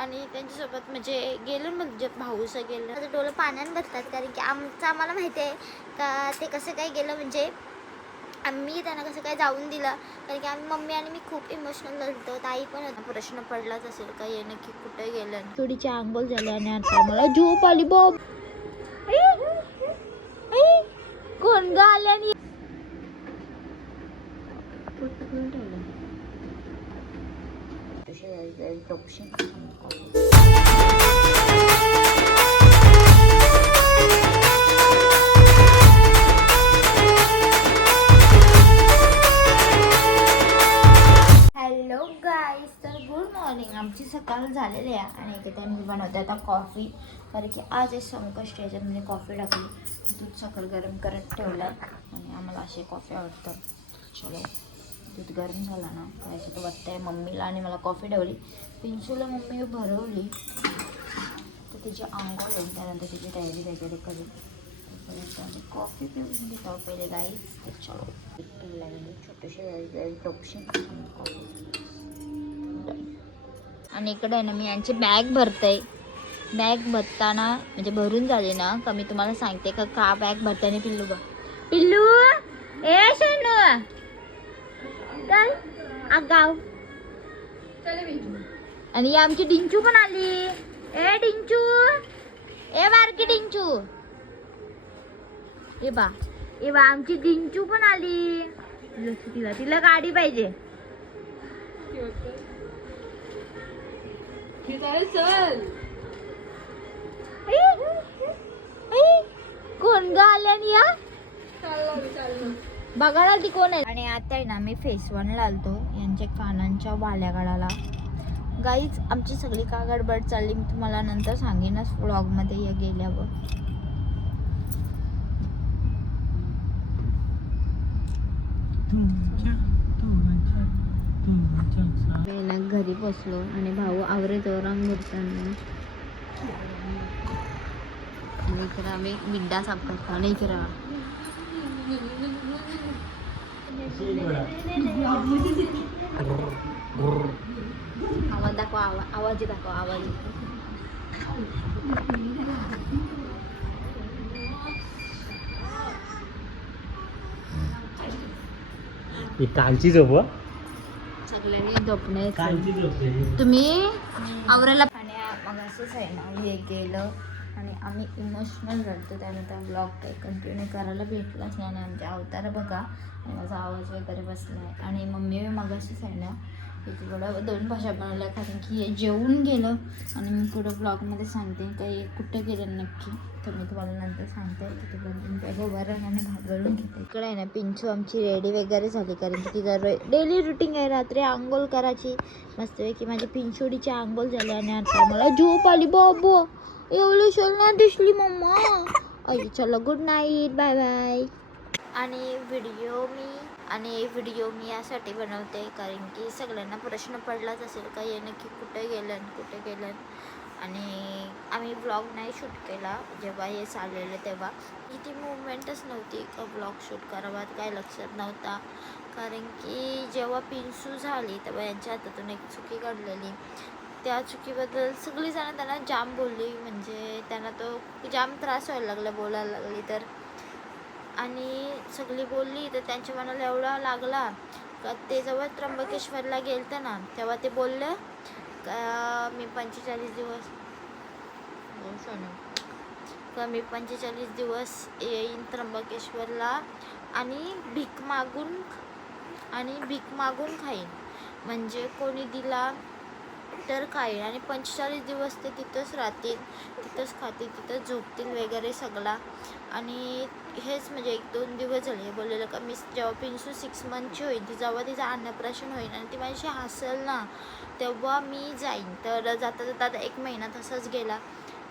आणि त्यांच्यासोबत म्हणजे गेलो म्हणजे भाऊसं गेलं. माझं डोळं पाण्याने भरतात कारण की आम्हाला माहिती आहे का ते कसं काय गेलं, म्हणजे आम्ही त्यांना कसं काय जाऊन दिलं. कारण की आम्ही मम्मी आणि मी खूप इमोशनल झालो. ताई पण होता. प्रश्न पडलाच असेल का हे नक्की कुठे गेलं. थोडीची आंघोळ झाली आणि आता मला झोप आली बॉब. कोण ग आल्याने हॅलो गाईज, तर गुड मॉर्निंग. आमची सकाळ झालेली आहे आणि इथे मी बनवते आता कॉफी. कारण की आज एक संकष्ट याच्यामध्ये कॉफी टाकली, दूध साखर गरम करत ठेवलं आहे आणि आम्हाला अशी कॉफी आवडतं. चलो, दूध गरम झाला ना करायचं तर वाटतंय मम्मीला आणि मला कॉफी ठेवली. पिंचूला मम्मी भरवली तर तिची आंघोळ होईल, त्यानंतर तिची तयारी वगैरे करेल. तोपर्यंत कॉफी पिऊन घेतो पहिले गाईज. तर चलो, छोटेसे टोपशी कॉफी. आणि इकडे आहे ना मी यांची बॅग भरते. बॅग भरताना म्हणजे भरून झाली ना का मी तुम्हाला सांगते का बॅग भरताना. पिल्लू बघ, पिल्लू ए शनू चल आगाव. आणि आमची डिंचू पण आली. ए डिंचू, ए बारकी डिंचू, ए बा आमची डिंचू पण आली. तिला गाडी पाहिजे. कोण ग आल्यानी या बघायला ती कोण आहे. आणि आता आहे ना मी फेस 1 ला आलतो यांच्या कानांच्या वाल्या काढायला. गाईच आमची सगळी का गडबड चालली मी तुम्हाला नंतर सांगेनच व्लॉग मध्ये या गेल्यावर. घरी बसलो आणि भाऊ आवरेतो रंग घेताना. इकडं आम्ही विड्डा साफ करतो आणि इकडं आवाज दाखव, आवाज दाखव, आवाज. कालची झोप सगळ्यांनी झोपणे तुम्ही आवरायला. आणि मग असंच आहे ना हे गेलं आणि आम्ही इमोशनल झालो. त्यानंतर ब्लॉग काही कंटिन्यू करायला भेटलाच नाही. आणि आमचे अवतार बघा आणि माझा आवाज वगैरे बसला आहे. आणि मम्मी मग अशीच आहे ना की थोडं 2 भाषा बनवल्या कारण की हे जेवून गेलं. आणि मी पुढं ब्लॉगमध्ये सांगते काही कुठे गेलं नक्की, तर मी तुम्हाला नंतर सांगते. तिथे उभं राहण्याने घाबरून घेते. इकडे आहे ना पिंचू आमची रेडी वगैरे झाली कारण की तिचा डेली रुटीन आहे रात्री आंघोळ करायची मस्तपैकी. माझी पिंचुडीची आंघोळ झाली आणि आता मला झोप आली. बाबो एवढी शोलना दिसली मम्मा. आई चला गुड नाईट, बाय बाय. आणि व्हिडिओ मी यासाठी बनवते कारण की सगळ्यांना प्रश्न पडलाच असेल का हे नक्की कुठे गेलं. आणि आम्ही ब्लॉग नाही शूट केला जेव्हा हे चाललेलं तेव्हा. ती मुवमेंटच नव्हती का ब्लॉग शूट करावा, काय लक्षात नव्हता. कारण की जेव्हा पिंचू झाली तेव्हा यांच्या हातातून एक चुकी घडलेली. त्या चुकीबद्दल सगळीजणं त्यांना जाम बोलली, म्हणजे त्यांना तो जाम त्रास व्हायला लागला बोलायला लागली तर. आणि सगळी बोलली तर त्यांच्या मनाला एवढा लागला का ते जेव्हा त्र्यंबकेश्वरला गेलतं ना तेव्हा ते बोलले का मी 45 दिवस येईन त्र्यंबकेश्वरला आणि भीक मागून खाईन. म्हणजे कोणी दिला तर खाईन आणि 45 दिवस ते तिथंच राहतील, तिथंच खातील, तिथंच झोपतील वगैरे सगळा. आणि हेच म्हणजे 1-2 दिवस झाले बोललेलं का मी जेव्हा पिंचू 6 मंथची होईल जेव्हा तिचं अन्नप्राशन होईल आणि ती माझ्याशी हसेल ना तेव्हा मी जाईन. तर जाता 1 महिना तसाच गेला.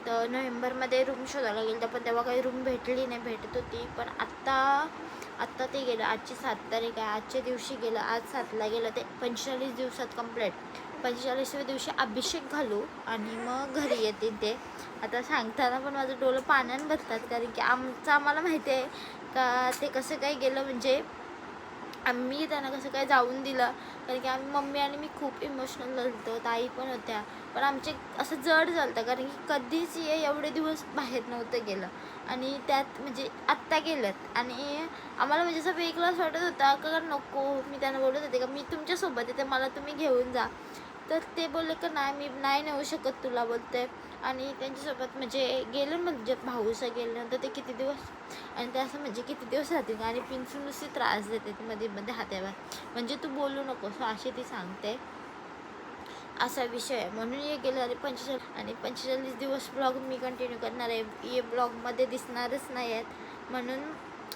तर नोव्हेंबरमध्ये रूम शोधायला गेलं पण तेव्हा काही रूम भेटली नाही, भेटत होती. पण आत्ता ते गेलं. आजची 7 तारीख आहे, आजच्या दिवशी गेलं, आज 7ला गेलं. ते 45 दिवसात कंप्लीट. 45व्या दिवशी अभिषेक घालू आणि मग घरी येतील ते. आता सांगताना पण माझं डोळं पाण्याने भरतात कारण की आम्हाला माहिती आहे का ते कसं काय गेलं. म्हणजे आम्ही त्यांना कसं काय जाऊन दिलं, कारण की आम्ही मम्मी आणि मी खूप इमोशनल झालतो, ताई पण होत्या, पण आमचे असं जड झालं कारण की कधीच एवढे दिवस बाहेर नव्हतं गेलं आणि त्यात म्हणजे आत्ता गेलं आणि आम्हाला म्हणजे असं वेगळंच वाटत होता का नको. मी त्यांना बोलत होते का मी तुमच्यासोबत येते, मला तुम्ही घेऊन जा. तर ते बोलले का नाही मी नाही नेऊ शकत तुला बोलते. आणि त्यांच्यासोबत म्हणजे गेलं म्हणजे भाऊसा गेल्यानंतर ते किती दिवस आणि ते असं म्हणजे किती दिवस राहतील आणि पिंचू नुसती त्रास देते मध्ये मध्ये हातावर, म्हणजे तू बोलू नकोस अशी ती सांगते, असा विषय आहे. म्हणून हे गेलं आणि 45 दिवस ब्लॉग मी कंटिन्यू करणार आहे. हे ब्लॉगमध्ये दिसणारच नाही आहेत, म्हणून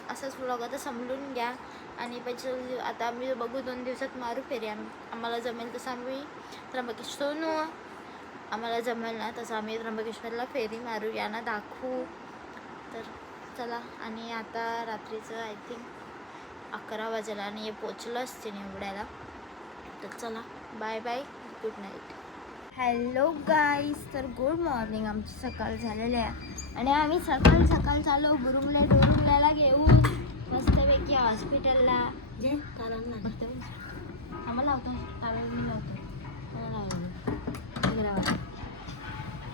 असंच ब्लॉग आता समजून घ्या. आणि 45 आता आम्ही बघू 2 दिवसात मारू फेरी. आम्हाला जमेल तसं आम्ही त्र्यंबकेश्वर आम्हाला जमेल ना तसं आम्ही त्र्यंबकेश्वरला फेरी मारू, यांना दाखवू. तर चला. आणि आता रात्रीचं आय थिंक 11 वाजेला आणि हे पोचलं असते निवडायला. तर चला bye bye, good night. Hello guys, तर गुड मॉर्निंग. आमची सकाळ झालेली आहे आणि आम्ही सकाळ चालू डोरुमल्याला घेऊन मस्तपैकी हॉस्पिटलला जे मस्त आम्हाला लावतो मी लावतो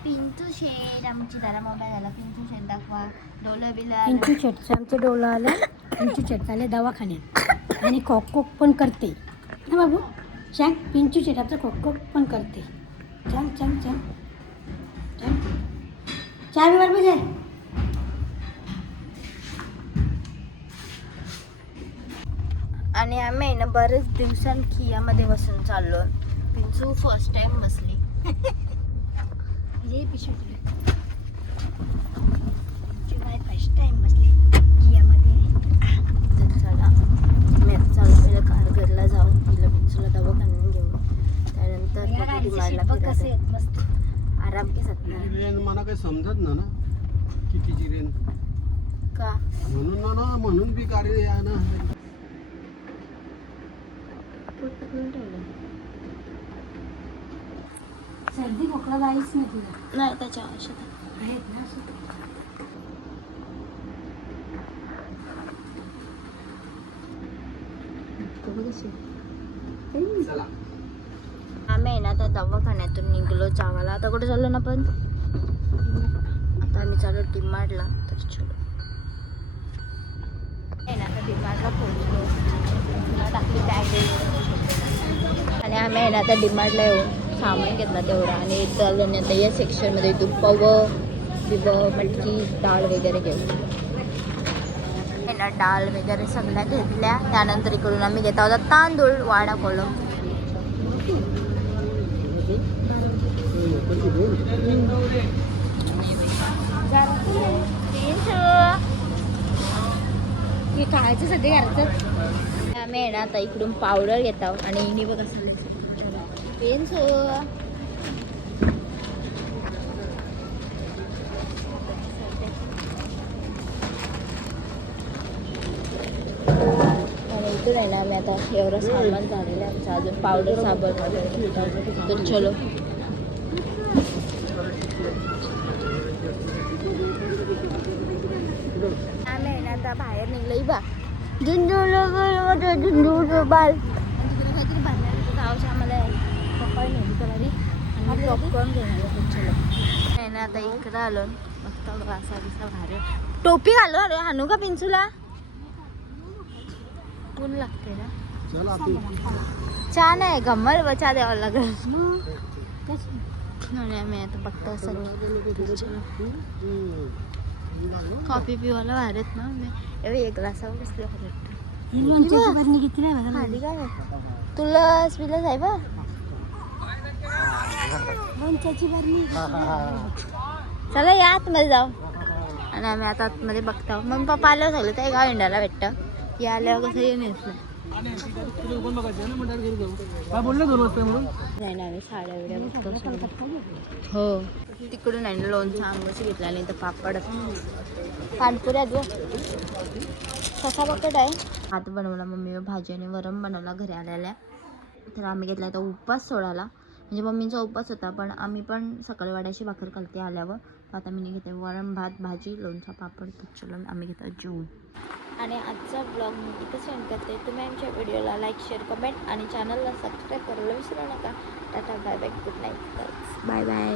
पिंटू शेट आमची त्याला मोबाईल झाला. पिंटू शेट दाखवा. डोलं बिलं पिंटू शेटचं आमचं डोलं आलं. पिंटू शेट आले दवाखान्यात आणि खोक पण करते ना बाबू. सांग पिंटू शेटाचं खोक पण करते. छान छान छान छान. चहा बिवर पाहिजे. आणि आम्ही ना बरेच दिवसांनी खियामध्ये बसून चाललो. पिंचू फर्स्ट टाइम बसली. ये पिशवी फर्स्ट टाइम बसले कियामध्ये. तर चला मी आता चालू पहिलं कारगरला जाऊन पहिलं पिंचूला दवाखान्यात घेऊन त्यानंतर कसे आहेत मस्त. आराम के साथ रेन मला काही समजत ना कितीची रेन का म्हणून बी कार्य या ना. सर्दी खोकला जाईच नाही तुला. नाही त्याच्या औषध आहेत ना. चला आम्ही ना त्या दवाखान्यातून निघलो चावाला. आता कुठे चाललो ना पण आता आम्ही चाललो डिमार्टला. तर चलो ना आता डिमार्टला पोहोचलो. टाकली बॅग आणि आम्ही आहे ना आता डिमार्टला येऊन सामान घेतला तेवढा आणि चाललो आता या सेक्शनमध्ये पव बिव मटकी डाळ वगैरे घेऊ ना. डाळ वगैरे सगळ्या घेतल्या. त्यानंतर इकडून आम्ही घेता होता तांदूळ वाडा कोलम. खायचं सध्या घराचं. आम्ही आहे ना आता इकडून पावडर घेत आहोत आणि इनी बघ असं पेन्स आणि इकडून आहे ना आम्ही आता एवढं सामान झालेलं आहे आमचं. अजून पावडर साबण वगैरे. तर चलो आम्ही आहे ना आता बाहेर निघलो. बा झुंझुलो बाल तिकडे काहीतरी बांधणार जावचं आम्हाला. पप्पा मेडिकल आणि पॉपकॉर्न घेणार. चलो आहे ना आता इकडं आलो. मस्त वासा बिसा भारी. टोपी घालो. अरे हाणू का पिंचूला ऊन लागते ना. चहा नाही गम्मल व चहा द्यावं लागेल. आम्ही आता बघतो सगळं. कॉफी पिवायला भारीत ना. मी एवढी एक ग्लासावर बसले खाली काय तुला पिलंच आहे बा. लोणच्याची बरणी. चला या आतमध्ये जाऊ. आणि आम्ही आता आतमध्ये बघतो. मग पप्पा आल्यावर झालं तर गाव इंडाला भेटतं. या आल्यावर कसं येऊन येत नाही ना. आम्ही साड्या वड्या बघतो. हो तिकडून आहे ना लोणचं आंबोशी घेतला आणि तर पापड पानपुऱ्या दो कसा पकड आहे. भात बनवला मम्मी भाजी आणि वरण बनवला घरी आलेल्या. तर आम्ही घेतला आता उपवास सोडायला. म्हणजे मम्मींचा उपवास होता पण आम्ही पण सकाळी वाड्याची भाकर खालते आल्यावर. आता मी घेते वरण भात भाजी लोणचा पापड. चलो आम्ही घेतो जेवून. आणि आजचा ब्लॉग मी इथं सेंड करते. तुम्ही आमच्या व्हिडिओला लाईक शेअर कमेंट आणि चॅनलला सबस्क्राईब करायला विसरू नका. Tata bye bye good night bye bye.